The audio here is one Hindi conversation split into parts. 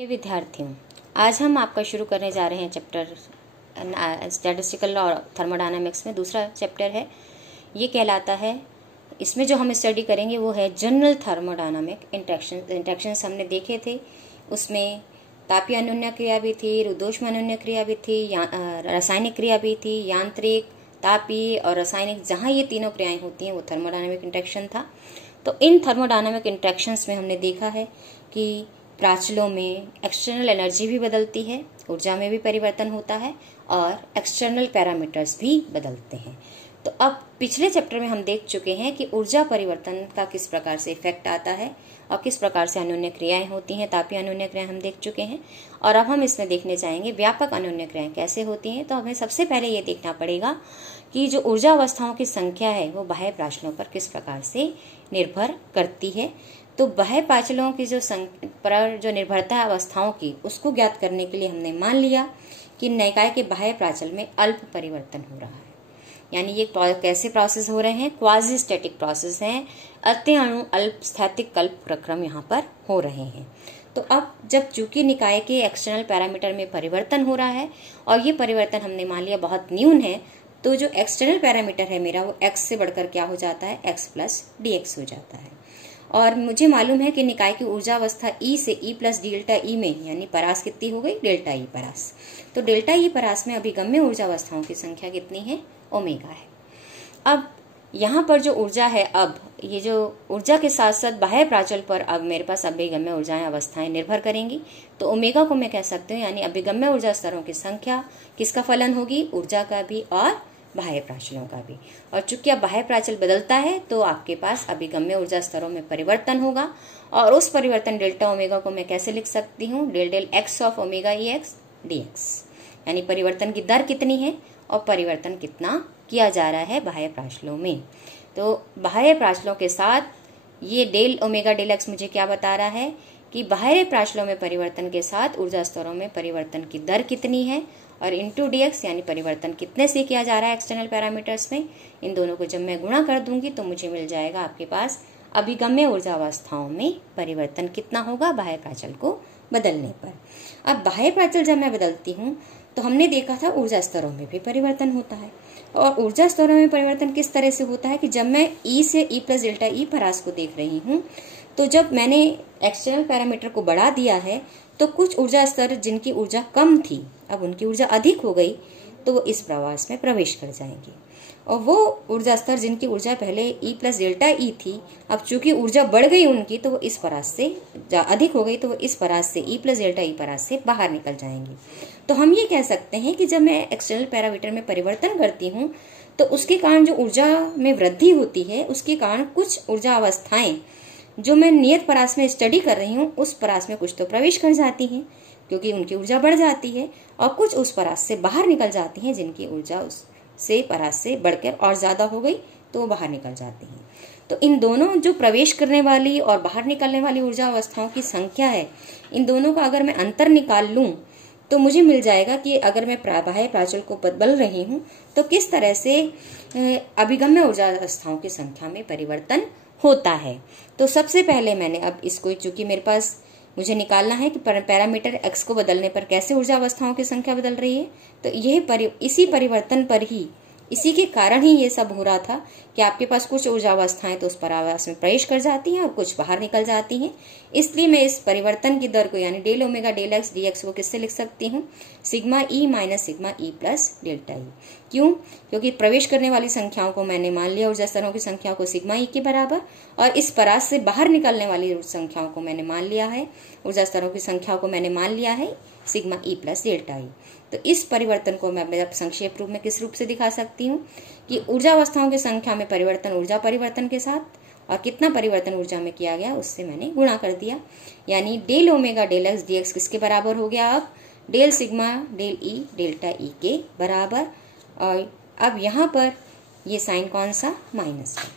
ये विद्यार्थियों, आज हम आपका शुरू करने जा रहे हैं चैप्टर स्टैटिस्टिकल और थर्मोडायनामिक्स में दूसरा चैप्टर है। ये कहलाता है, इसमें जो हम स्टडी करेंगे वो है जनरल थर्मोडायनामिक इंटरेक्शंस हमने देखे थे। उसमें तापीय अनुन्नय क्रिया भी थी, रुद्धोष्म अनुन्नय क्रिया भी थी, रासायनिक क्रिया भी थी, यांत्रिक, तापीय और रासायनिक, जहाँ ये तीनों क्रियाएं होती हैं वो थर्मोडायनामिक इंटरेक्शन था। तो इन थर्मोडायनामिक इंटरेक्शंस में हमने देखा है कि प्राचलों में एक्सटर्नल एनर्जी भी बदलती है, ऊर्जा में भी परिवर्तन होता है और एक्सटर्नल पैरामीटर्स भी बदलते हैं। तो अब पिछले चैप्टर में हम देख चुके हैं कि ऊर्जा परिवर्तन का किस प्रकार से इफेक्ट आता है और किस प्रकार से अनुन्नय क्रियाएं होती हैं। तापीय अनुन्नय क्रियाएं हम देख चुके हैं और अब हम इसमें देखने जाएंगे व्यापक अनुन्नय क्रियाएं कैसे होती हैं। तो हमें सबसे पहले ये देखना पड़ेगा कि जो ऊर्जा अवस्थाओं की संख्या है वो बाह्य प्राचलों पर किस प्रकार से निर्भर करती है। तो बाह्य प्राचलों की जो निर्भरता है अवस्थाओं की, उसको ज्ञात करने के लिए हमने मान लिया कि निकाय के बाह्य प्राचल में अल्प परिवर्तन हो रहा है। यानी ये कैसे प्रोसेस हो रहे हैं? क्वाजी स्टैटिक प्रोसेस हैं, अति अणु अल्प स्थैतिक कल्प प्रक्रम यहाँ पर हो रहे हैं। तो अब जब चूंकि निकाय के एक्सटर्नल पैरामीटर में परिवर्तन हो रहा है और ये परिवर्तन हमने मान लिया बहुत न्यून है, तो जो एक्सटर्नल पैरामीटर है मेरा वो x से बढ़कर क्या हो जाता है? x प्लस dx हो जाता है। और मुझे मालूम है कि निकाय की ऊर्जा अवस्था E से E प्लस डेल्टा E में, यानी परास कितनी हो गई? Delta E परास। तो डेल्टा E परास में अभिगम्य ऊर्जा अवस्थाओं की संख्या कितनी है? ओमेगा है। अब यहाँ पर जो ऊर्जा है, अब ये जो ऊर्जा के साथ साथ बाह्य प्राचल पर अब मेरे पास अभिगम्य ऊर्जाएं अवस्थाएं निर्भर करेंगी। तो ओमेगा को मैं कह सकती हूँ, यानी अभिगम्य ऊर्जा स्तरों की संख्या किसका फलन होगी? ऊर्जा का भी और बाह्य प्राचलों का भी। और चूंकि अब बाह्य प्राचल बदलता है तो आपके पास अभिगम्य ऊर्जा स्तरों में परिवर्तन होगा और उस परिवर्तन डेल्टा ओमेगा को मैं कैसे लिख सकती हूँ? Del del x of omega E x dx, यानी परिवर्तन की दर कितनी है और परिवर्तन कितना किया जा रहा है बाह्य प्राचलों में। तो बाह्य प्राचलों के साथ ये डेल ओमेगा डेल एक्स मुझे क्या बता रहा है कि बाह्य प्राचलों में परिवर्तन के साथ ऊर्जा स्तरों में परिवर्तन की दर कितनी है, और इंटू डीएक्स यानी परिवर्तन कितने से किया जा रहा है एक्सटर्नल पैरामीटर्स में। इन दोनों को जब मैं गुणा कर दूंगी तो मुझे मिल जाएगा आपके पास अभिगम्य ऊर्जा अवस्थाओं में परिवर्तन कितना होगा बाह्य प्राचल को बदलने पर। अब बाह्य प्राचल जब मैं बदलती हूँ तो हमने देखा था ऊर्जा स्तरों में भी परिवर्तन होता है। और ऊर्जा स्तरों में परिवर्तन किस तरह से होता है कि जब मैं E से E प्लस डेल्टा E परास को देख रही हूँ, तो जब मैंने एक्सटर्नल पैरामीटर को बढ़ा दिया है तो कुछ ऊर्जा स्तर जिनकी ऊर्जा कम थी, अब उनकी ऊर्जा अधिक हो गई तो वो इस प्रवास में प्रवेश कर जाएंगे। और वो ऊर्जा स्तर जिनकी ऊर्जा पहले E प्लस डेल्टा E थी, अब चूंकि ऊर्जा बढ़ गई उनकी तो वो इस परास से अधिक हो गई, तो वो इस परास से E प्लस डेल्टा E परास से बाहर निकल जाएंगे। तो हम ये कह सकते हैं कि जब मैं एक्सटर्नल पैरामीटर में परिवर्तन करती हूँ तो उसके कारण जो ऊर्जा में वृद्धि होती है, उसके कारण कुछ ऊर्जा अवस्थाएं जो मैं नियत परास में स्टडी कर रही हूँ उस परास में कुछ तो प्रवेश कर जाती हैं क्योंकि उनकी ऊर्जा बढ़ जाती है, और कुछ उस परास से बाहर निकल जाती हैं जिनकी ऊर्जा उससे परास से बढ़कर और ज्यादा हो गई तो वो बाहर निकल जाती हैं। तो इन दोनों जो प्रवेश करने वाली और बाहर निकलने वाली ऊर्जा अवस्थाओं की संख्या है, इन दोनों का अगर मैं अंतर निकाल लूं तो मुझे मिल जाएगा कि अगर मैं बाह्य प्राचल को बदल रही हूं तो किस तरह से अभिगम्य ऊर्जा अवस्थाओं की संख्या में परिवर्तन होता है। तो सबसे पहले मैंने अब इसको, चूंकि मेरे पास मुझे निकालना है कि पैरामीटर x को बदलने पर कैसे ऊर्जा अवस्थाओं की संख्या बदल रही है, तो यह इसी परिवर्तन पर ही, इसी के कारण ही ये सब हो रहा था कि आपके पास कुछ ऊर्जा अवस्थाएं तो उस परावास में प्रवेश कर जाती हैं और कुछ बाहर निकल जाती हैं। इसलिए मैं इस परिवर्तन की दर को, यानी del omega del x dx को किससे लिख सकती हूँ? Sigma e minus sigma e plus delta e. क्यों? क्योंकि प्रवेश करने वाली संख्याओं को मैंने मान लिया ऊर्जा स्तरों की संख्या को सिग्मा ई के बराबर, और इस परास से बाहर निकलने वाली संख्याओं को मैंने मान लिया है, ऊर्जा स्तरों की संख्या को मैंने मान लिया है सिग्मा ई प्लस डेल्टा ई। तो इस परिवर्तन को मैं संक्षेप रूप में किस रूप से दिखा सकती हूँ कि ऊर्जा अवस्थाओं की संख्या में परिवर्तन ऊर्जा परिवर्तन के साथ, और कितना परिवर्तन ऊर्जा में किया गया उससे मैंने गुणा कर दिया, यानी del omega del x dx किसके बराबर हो गया? अब del sigma del e delta e के बराबर। और अब यहाँ पर ये साइन कौन सा? माइनस है।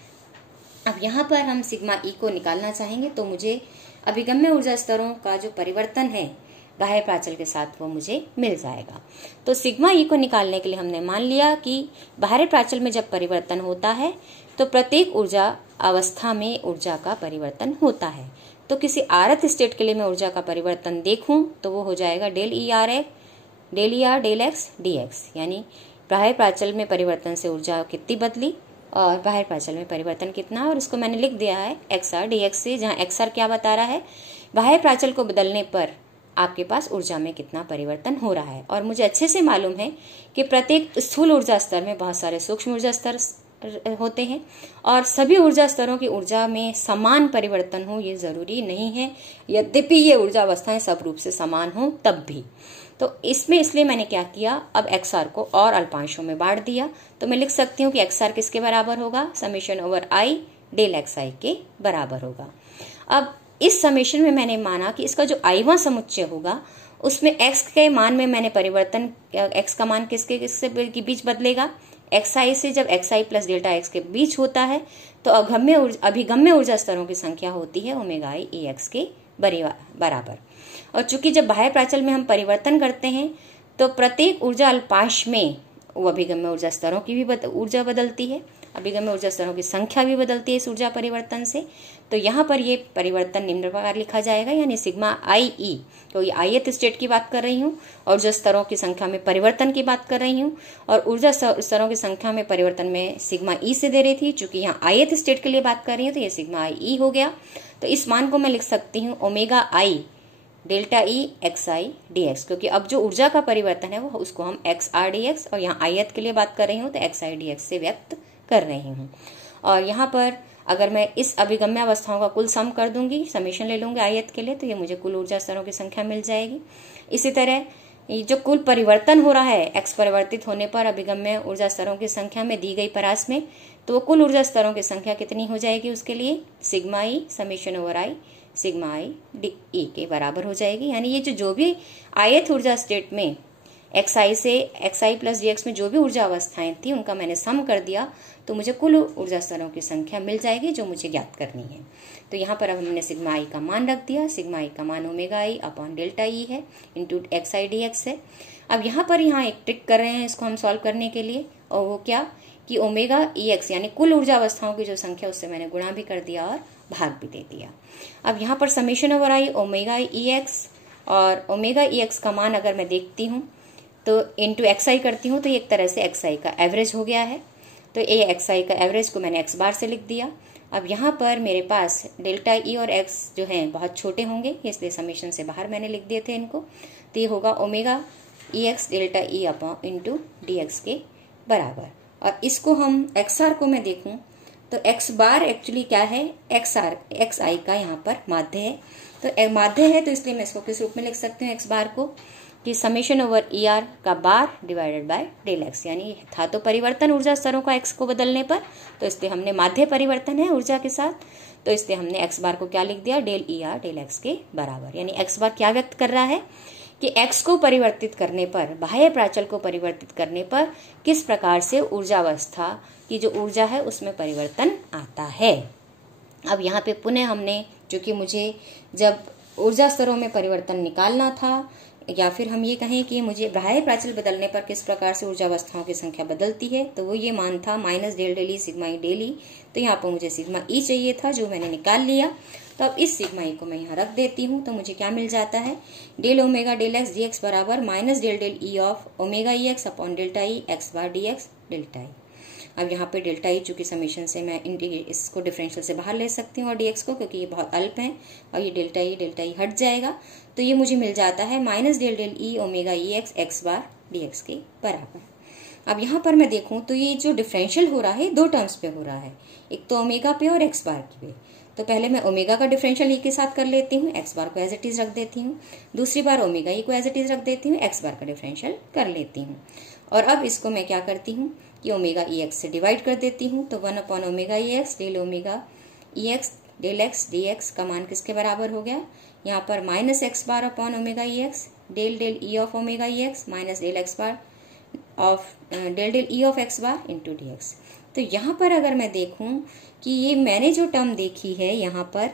अब यहाँ पर हम सिग्मा ई को निकालना चाहेंगे तो मुझे अभिगम्य ऊर्जा स्तरों का जो परिवर्तन है बाह्य प्राचल के साथ वो मुझे मिल जाएगा। तो सिग्मा ई को निकालने के लिए हमने मान लिया कि बाह्य प्राचल में जब परिवर्तन होता है तो प्रत्येक ऊर्जा अवस्था में ऊर्जा का परिवर्तन होता है। तो तो किसी आरत स्टेट के लिए मैं ऊर्जा का परिवर्तन देखूं तो वो हो जाएगा del e r del x D x, यानी बाह्य प्राचल में परिवर्तन से ऊर्जा कितनी बदली और बाह्य प्राचल में परिवर्तन कितना, और इसको मैंने लिख दिया है एक्स आर डी एक्स से, जहाँ एक्स आर क्या बता रहा है, बाह्य प्राचल को बदलने पर आपके पास ऊर्जा में कितना परिवर्तन हो रहा है। और मुझे अच्छे से मालूम है कि प्रत्येक स्थूल ऊर्जा स्तर में बहुत सारे सूक्ष्म ऊर्जा स्तर होते हैं और सभी ऊर्जा स्तरों की ऊर्जा में समान परिवर्तन हो ये जरूरी नहीं है, यद्यपि ये ऊर्जा अवस्थाएं सब रूप से समान हो तब भी। तो इसमें इसलिए मैंने क्या किया, अब एक्सआर को और अल्पांशों में बांट दिया। तो मैं लिख सकती हूँ कि एक्सआर किसके बराबर होगा, summation over I del X I के बराबर होगा। अब इस समेशन में मैंने माना कि इसका जो आईवां समुच्चय होगा उसमें एक्स के मान में मैंने परिवर्तन, एक्स का मान किसके के बीच बदलेगा, एक्स आई से। जब एक्स आई प्लस डेल्टा एक्स के बीच होता है तो अभिगम्य ऊर्जा स्तरों की संख्या होती है ओमेगा आई ई एक्स के बराबर। और चूंकि जब बाह्य प्राचल में हम परिवर्तन करते हैं तो प्रत्येक ऊर्जा अल्पांश में वो अभिगम्य ऊर्जा स्तरों की भी ऊर्जा बदलती है, अभिगम्य ऊर्जा स्तरों की संख्या भी बदलती है इस ऊर्जा परिवर्तन से। तो यहाँ पर ये परिवर्तन निम्न प्रकार लिखा जाएगा, यानी सिग्मा आई ई, तो ये ith स्टेट की बात कर रही हूँ और ऊर्जा स्तरों की संख्या में परिवर्तन की बात कर रही हूँ, और ऊर्जा स्तरों की संख्या में परिवर्तन में सिग्मा ई से दे रही थी। चूंकि यहाँ ith स्टेट के लिए बात कर रही हूँ तो ये सिग्मा आई ई हो गया। तो इस मान को मैं लिख सकती हूँ omega I delta E x I D x, क्योंकि अब जो ऊर्जा का परिवर्तन है वो उसको हम एक्स आर डी एक्स, और यहाँ ith के लिए बात कर रही हूँ तो एक्स आई डी एक्स से व्यक्त कर रही हूँ। और यहाँ पर अगर मैं इस अभिगम्य अवस्थाओं का कुल सम कर दूंगी, समेशन ले लूंगी ith के लिए, तो ये मुझे कुल ऊर्जा स्तरों की संख्या मिल जाएगी। इसी तरह ये जो कुल परिवर्तन हो रहा है x परिवर्तित होने पर अभिगम्य ऊर्जा स्तरों की संख्या में दी गई परास में, तो वो कुल ऊर्जा स्तरों की संख्या कितनी हो जाएगी, उसके लिए sigma E summation over I sigma I D E के बराबर हो जाएगी। यानी ये जो भी ith ऊर्जा स्टेट में एक्स आई से एक्स आई प्लस डी एक्स में जो भी ऊर्जा अवस्थाएं थी उनका मैंने सम कर दिया तो मुझे कुल ऊर्जा स्तरों की संख्या मिल जाएगी जो मुझे ज्ञात करनी है। तो यहाँ पर अब हमने सिग्मा आई का मान रख दिया, सिग्मा आई का मान omega I upon delta E है into X I D X है। अब यहाँ पर एक ट्रिक कर रहे हैं इसको हम सॉल्व करने के लिए, और वो क्या कि ओमेगा ई एक्स यानी कुल ऊर्जा अवस्थाओं की जो संख्या उससे मैंने गुणा भी कर दिया और भाग भी दे दिया। अब यहाँ पर समेशन ओवर आई ओमेगा ई एक्स और ओमेगा ई एक्स का मान अगर मैं देखती हूँ तो इंटू एक्स आई करती हूँ तो ये एक तरह से एक्स आई का एवरेज हो गया है। तो ये एक्स आई का एवरेज को मैंने एक्स बार से लिख दिया। अब यहाँ पर मेरे पास डेल्टा ई और एक्स जो हैं बहुत छोटे होंगे, इसलिए समेशन से बाहर मैंने लिख दिए थे इनको। तो ये होगा ओमेगा ई X delta E upon into D X के बराबर। और इसको हम एक्स आर को मैं देखूँ तो एक्स बार एक्चुअली क्या है, एक्स आर एक्स आई का यहाँ पर माध्य है। तो माध्य है तो इसलिए मैं इसको किस रूप में लिख सकती हूँ एक्स बार को कि समेशन ओवर ई आर का bar divided by del x, यानी था तो परिवर्तन ऊर्जा स्तरों का एक्स को बदलने पर, तो इसलिए हमने माध्य परिवर्तन है ऊर्जा के साथ, तो इसलिए हमने एक्स बार को क्या लिख दिया, del e r del x के बराबर। यानी एक्स बार क्या व्यक्त कर रहा है कि एक्स को परिवर्तित करने पर, बाह्य प्राचल को परिवर्तित करने पर किस प्रकार से ऊर्जावस्था की जो ऊर्जा है उसमें परिवर्तन आता है। अब यहाँ पे पुनः हमने, जो कि मुझे जब ऊर्जा स्तरों में परिवर्तन निकालना था, या फिर हम ये कहें कि मुझे बाह्य प्राचल बदलने पर किस प्रकार से ऊर्जा अवस्थाओं की संख्या बदलती है, तो वो ये मान था minus del del e sigma e del e. तो यहाँ पर मुझे सिग्मा ई चाहिए था जो मैंने निकाल लिया। तो अब इस सिग्मा ई को मैं यहाँ रख देती हूँ तो मुझे क्या मिल जाता है, del omega del x D X बराबर minus del del E of omega E X upon delta E X bar D X delta E. अब यहाँ पे डेल्टा ई चूंकि समेशन से मैं इसको डिफरेंशियल से बाहर ले सकती हूँ और डीएक्स को, क्योंकि ये बहुत अल्प है और ये डेल्टा ई हट जाएगा, तो ये मुझे मिल जाता है minus del del E omega ई एक्स एक्स बार डीएक्स के बराबर। अब यहाँ पर मैं देखूँ तो ये जो डिफरेंशियल हो रहा है दो टर्म्स पे हो रहा है, एक तो ओमेगा पे और एक्स बार पे। तो पहले मैं ओमेगा का डिफरेंशियल ई के साथ कर लेती हूँ, एक्स बार को एज इट इज रख देती हूँ, दूसरी बार ओमेगा ई को एज इट इज रख देती हूँ, एक्स बार का डिफरेंशियल कर लेती हूँ। और अब इसको मैं क्या करती हूँ कि ओमेगा ई एक्स से डिवाइड कर देती हूँ, तो 1 अपॉन ओमेगा ई एक्स डेल ओमेगा ई X del x D X का मान किसके बराबर हो गया, यहाँ पर minus X bar upon omega E X del del E of omega E X minus del x bar of del del E of X bar into D X. तो यहाँ पर अगर मैं देखूँ कि ये मैंने जो टर्म देखी है यहाँ पर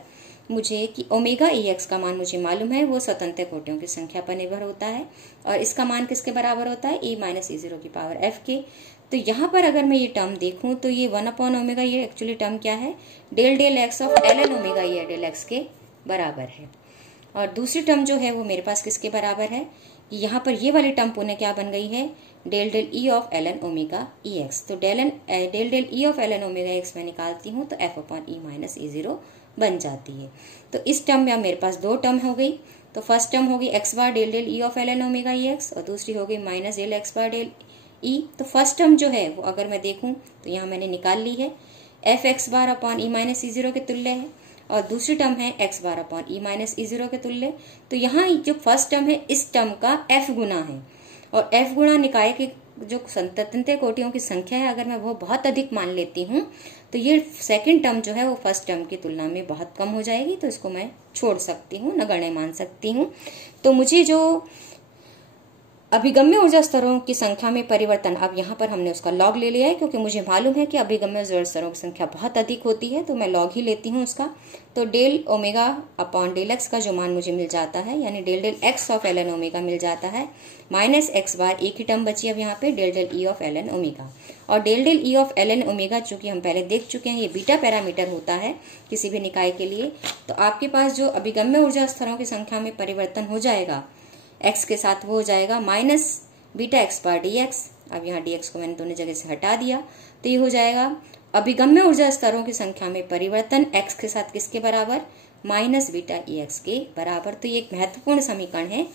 मुझे कि ओमेगा ई एक्स का मान मुझे मालूम है वो स्वतंत्र कोटियों की संख्या पर निर्भर होता है, और इसका मान किसके बराबर होता है, ए माइनस ई0 की पावर एफ के। तो यहाँ पर अगर मैं ये टर्म देखूं तो ये 1 अपॉन ओमेगा, ये एक्चुअली टर्म क्या है, del del x of L N omega e del x के बराबर है। और दूसरी टर्म जो है वो मेरे पास किसके बराबर है, यहाँ पर ये वाली टर्म पुनः क्या बन गई है, del del E of L N omega E X. तो del del E of L N omega X मैं निकालती हूँ तो F upon E minus E zero बन जाती है। तो इस टर्म में मेरे पास दो टर्म हो गई। तो फर्स्ट टर्म होगी x bar del del E of L N omega E x और दूसरी होगी minus del x bar del e. तो फर्स्ट टर्म जो है वो अगर मैं देखूं तो यहाँ मैंने निकाल ली है, F x bar upon E minus E zero के तुल्य है और दूसरी टर्म है x bar upon E minus E zero के तुल्य। तो यहाँ जो फर्स्ट टर्म है इस टर्म का एफ गुना है और एफ गुना निकाय की जो तंत्य कोटियों की संख्या है अगर मैं वो बहुत अधिक मान लेती हूँ तो ये सेकंड टर्म जो है वो फर्स्ट टर्म की तुलना में बहुत कम हो जाएगी। तो इसको मैं छोड़ सकती हूँ, नगण्य मान सकती हूँ। तो मुझे जो अभिगम्य ऊर्जा स्तरों की संख्या में परिवर्तन, अब यहाँ पर हमने उसका लॉग ले लिया है क्योंकि मुझे मालूम है कि अभिगम्य ऊर्जा स्तरों की संख्या बहुत अधिक होती है तो मैं लॉग ही लेती हूँ उसका। तो del omega upon del X का जो मान मुझे मिल जाता है यानी del del x of L N omega मिल जाता है माइनस एक्स बार, एक ही टर्म बची अब यहाँ पे del del E of L N omega. और del del E of L N omega चूंकि हम पहले देख चुके हैं ये बीटा पैरामीटर होता है किसी भी निकाय के लिए। तो आपके पास जो अभिगम्य ऊर्जा स्तरों की संख्या में परिवर्तन हो जाएगा x के साथ वो हो जाएगा minus beta x bar D x. अब यहाँ डी एक्स को मैंने दोनों जगह से हटा दिया तो ये हो जाएगा अभिगम्य ऊर्जा स्तरों की संख्या में परिवर्तन x के साथ किसके बराबर, माइनस बीटा ई एक्स के बराबर। तो ये एक महत्वपूर्ण समीकरण है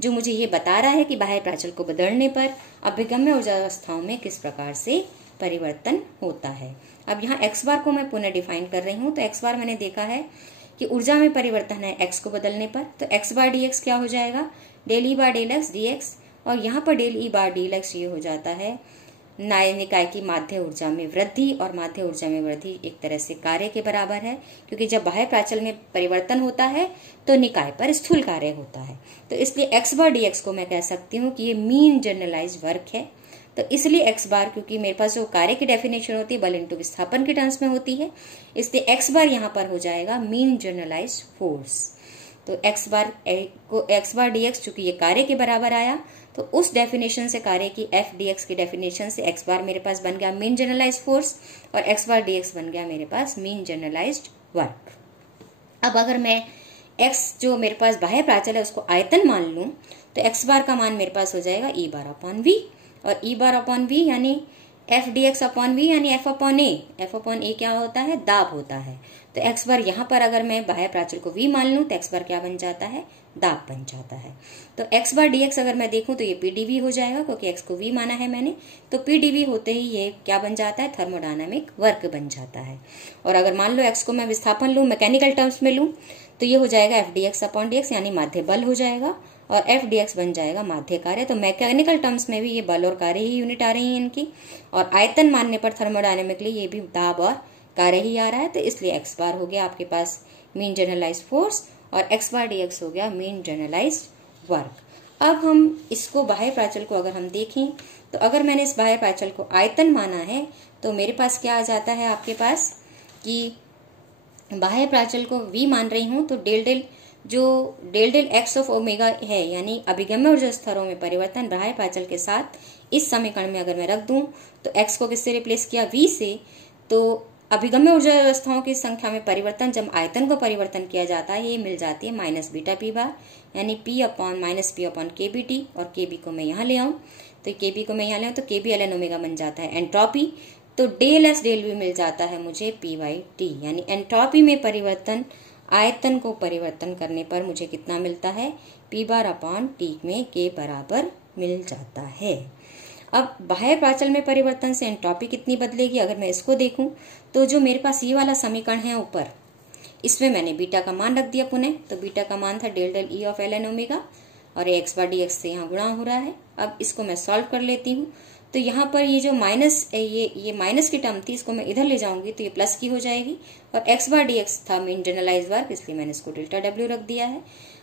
जो मुझे ये बता रहा है कि बाह्य प्राचल को बदलने पर अभिगम्य ऊर्जा अवस्थाओं में किस प्रकार से परिवर्तन होता है। अब यहाँ एक्स बार को मैं पुनः डिफाइन कर रही हूँ। तो एक्स बार मैंने देखा है कि ऊर्जा में परिवर्तन है एक्स को बदलने पर। तो एक्स बार डी एक्स क्या हो जाएगा, डेल ई बार डेल एक्स डी एक्स। और यहाँ पर डेल ई बार डेल एक्स ये हो जाता है निकाय की माध्य ऊर्जा में वृद्धि, और माध्य ऊर्जा में वृद्धि एक तरह से कार्य के बराबर है क्योंकि जब बाह्य प्राचल में परिवर्तन होता है तो निकाय पर स्थूल कार्य होता है। तो इसलिए एक्स बार डी एक्स को मैं कह सकती हूँ कि ये मीन जनरलाइज वर्क है। तो इसलिए एक्स बार, क्योंकि मेरे पास जो कार्य की डेफिनेशन होती है बल इंटू विस्थापन के टर्म्स में होती है, इसलिए एक्स बार यहाँ पर हो जाएगा मीन जनरलाइज फोर्स। तो एक्स बार डी एक्स चूंकि ये कार्य के बराबर आया तो उस डेफिनेशन से कार्य की एफ डी एक्स की डेफिनेशन से एक्स बार मेरे पास बन गया मीन जनरलाइज फोर्स और एक्स बार डी एक्स बन गया मेरे पास मीन जनरलाइज्ड वर्क। अब अगर मैं एक्स जो मेरे पास बाह्य प्राचल है उसको आयतन मान लूं तो एक्स बार का मान मेरे पास हो जाएगा ई बार अपॉन वी, और ई बार अपॉन वी यानी f d x upon v यानी f upon a. F upon a क्या होता है, दाब होता है। तो एक्स बार यहाँ पर अगर मैं बाह्य प्राचल को वी मान लूं तो एक्स बार क्या बन जाता है, दाब बन जाता है। तो एक्स बार डी एक्स अगर मैं देखूं तो ये पी डी वी हो जाएगा क्योंकि एक्स को वी माना है मैंने। तो पी डी वी होते ही ये क्या बन जाता है, थर्मोडायनामिक वर्क बन जाता है। और अगर मान लो एक्स को मैं विस्थापन लूं, मैकेनिकल टर्म्स में लूं तो ये हो जाएगा F d x upon D x यानी माध्य बल हो जाएगा और एफ डी एक्स बन जाएगा माध्य कार्य। तो मैकेनिकल टर्म्स में भी ये बल और कार्य ही यूनिट आ रही है इनकी, और आयतन मानने पर थर्मोडायनेमिकली ये भी दाब और कार्य ही आ रहा है। तो इसलिए एक्स बार हो गया आपके पास मीन जनरलाइज फोर्स और एक्स बार डी एक्स हो गया मीन जनरलाइज वर्क। अब हम इसको बाह्य प्राचल को अगर हम देखें तो अगर मैंने इस बाह्य प्राचल को आयतन माना है तो मेरे पास क्या आ जाता है आपके पास कि बाह्य प्राचल को वी मान रही हूं तो del del x of omega है यानी अभिगम्य ऊर्जा स्तरों में परिवर्तन बाह्य प्राचल के साथ इस समीकरण में अगर मैं रख दूं तो एक्स को किससे रिप्लेस किया, वी से। तो अभिगम्य ऊर्जा अवस्थाओं की संख्या में परिवर्तन जब आयतन को परिवर्तन किया जाता है ये मिल जाती है माइनस बीटा पी बार यानी P upon minus P upon के बी टी, और के बी को मैं यहाँ ले आऊं तो के बी को मैं यहाँ ले आऊं तो के बी एल एन ओमेगा बन जाता है एंट्रोपी। तो डेल एस डेल वी मिल जाता है मुझे पी बाई टी यानी एंट्रोपी में परिवर्तन आयतन को परिवर्तन करने पर मुझे कितना मिलता है, पी बार अपॉन टी में के बराबर मिल जाता है। अब बाह्य प्राचल में परिवर्तन से एंट्रोपी कितनी बदलेगी अगर मैं इसको देखूं तो जो मेरे पास ये वाला समीकरण है ऊपर इसमें मैंने बीटा का मान रख दिया पुनः। तो बीटा का मान था del del E of L N omega और एक्स बार डी एक्स से यहाँ गुणा हो रहा है। अब इसको मैं सॉल्व कर लेती हूँ तो यहाँ पर ये जो माइनस ये माइनस की टर्म थी इसको मैं इधर ले जाऊंगी तो ये प्लस की हो जाएगी, और एक्स बार डी एक्स था मीन जनरलाइज वर्क इसलिए मैंने इसको डेल्टा डब्ल्यू रख दिया है।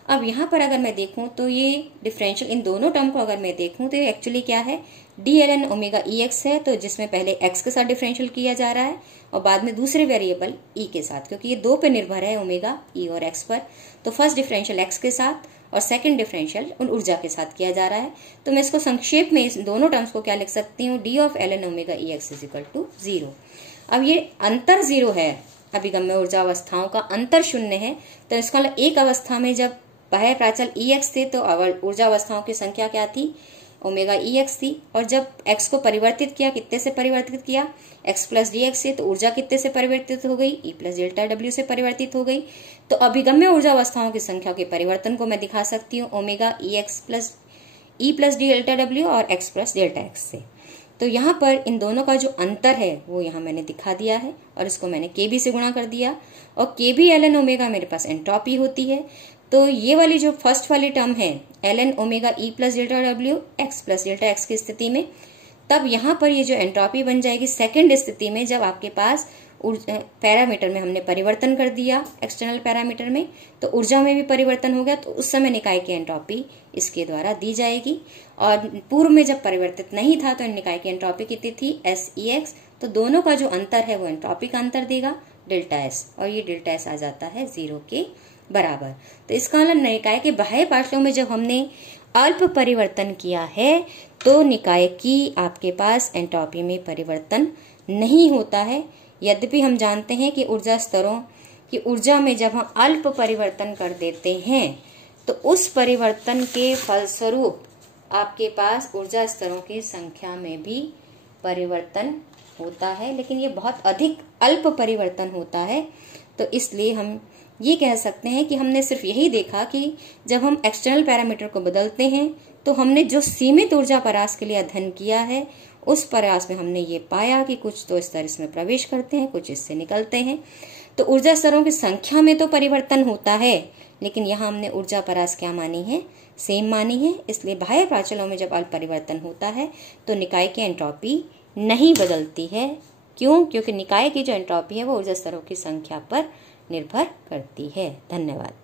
अब यहाँ पर अगर मैं देखूं तो ये डिफरेंशियल इन दोनों टर्म को अगर मैं देखूं तो ये एक्चुअली क्या है, डी एल एन ओमेगा ई एक्स है। तो जिसमें पहले एक्स के साथ डिफरेंशियल किया जा रहा है और बाद में दूसरे वेरिएबल ई के साथ, क्योंकि ये दो पे निर्भर है ओमेगा ई और एक्स पर। तो फर्स्ट डिफरेंशियल एक्स के साथ और सेकंड डिफरेंशियल उन ऊर्जा के साथ किया जा रहा है। तो मैं इसको संक्षेप में इस दोनों टर्म्स को क्या लिख सकती हूँ, d of L N omega E x is equal to 0। अब ये अंतर 0 है अभिगम्य ऊर्जा अवस्थाओं का अंतर शून्य है, तो इसका मतलब एक अवस्था में जब बाह्य प्राचल EX थे तो ऊर्जा अवस्थाओं की संख्या क्या थी, ओमेगा EX थी। और जब x को परिवर्तित किया, कितने से परिवर्तित किया, x प्लस dx से, तो ऊर्जा कितने से परिवर्तित हो गई, E प्लस डेल्टा W से परिवर्तित हो गई। तो अभिगम्य ऊर्जा अवस्थाओं की संख्या के परिवर्तन को मैं दिखा सकती हूँ omega EX plus E plus delta W और x प्लस डेल्टा x से। तो यहाँ पर इन दोनों का जो अंतर है वो यहाँ मैंने दिखा दिया है और इसको मैंने KB से गुणा कर दिया, और KB ln ओमेगा मेरे पास एंट्रोपी होती है। तो ये वाली जो फर्स्ट वाली टर्म है ln omega E plus delta W x plus delta x की स्थिति में, तब यहाँ पर ये जो एंट्रोपी बन जाएगी सेकंड स्थिति में, जब आपके पास पैरामीटर में हमने परिवर्तन कर दिया, एक्सटर्नल पैरामीटर में, तो ऊर्जा में भी परिवर्तन हो गया, तो उस समय निकाय की एंट्रोपी इसके द्वारा दी जाएगी। और पूर्व में जब परिवर्तित नहीं था तो निकाय की एंट्रोपी कितनी थी, SEX। तो दोनों का जो अंतर है वो एंट्रोपी का अंतर देगा, डेल्टा S, और ये डेल्टा S आ जाता है 0 के बराबर। तो इसका मतलब निकाय के बाह्य पार्श्वों में जब हमने अल्प परिवर्तन किया है तो निकाय की आपके पास एंट्रोपी में परिवर्तन नहीं होता है। यद्यपि हम जानते हैं कि ऊर्जा स्तरों की ऊर्जा में जब हम अल्प परिवर्तन कर देते हैं तो उस परिवर्तन के फलस्वरूप आपके पास ऊर्जा स्तरों की संख्या में भी परिवर्तन होता है, लेकिन ये बहुत अधिक अल्प परिवर्तन होता है। तो इसलिए हम ये कह सकते हैं कि हमने सिर्फ यही देखा कि जब हम एक्सटर्नल पैरामीटर को बदलते हैं तो हमने जो सीमित ऊर्जा परास के लिए अध्ययन किया है उस प्रयास में हमने ये पाया कि कुछ तो स्तर इसमें प्रवेश करते हैं, कुछ इससे निकलते हैं। तो ऊर्जा स्तरों की संख्या में तो परिवर्तन होता है, लेकिन यहाँ हमने ऊर्जा परास क्या मानी है, सेम मानी है। इसलिए बाह्य प्राचलों में जब अल्प परिवर्तन होता है तो निकाय की एंट्रोपी नहीं बदलती है। क्यों? क्योंकि निकाय की जो एंट्रोपी है वो ऊर्जा स्तरों की संख्या पर निर्भर करती है। धन्यवाद।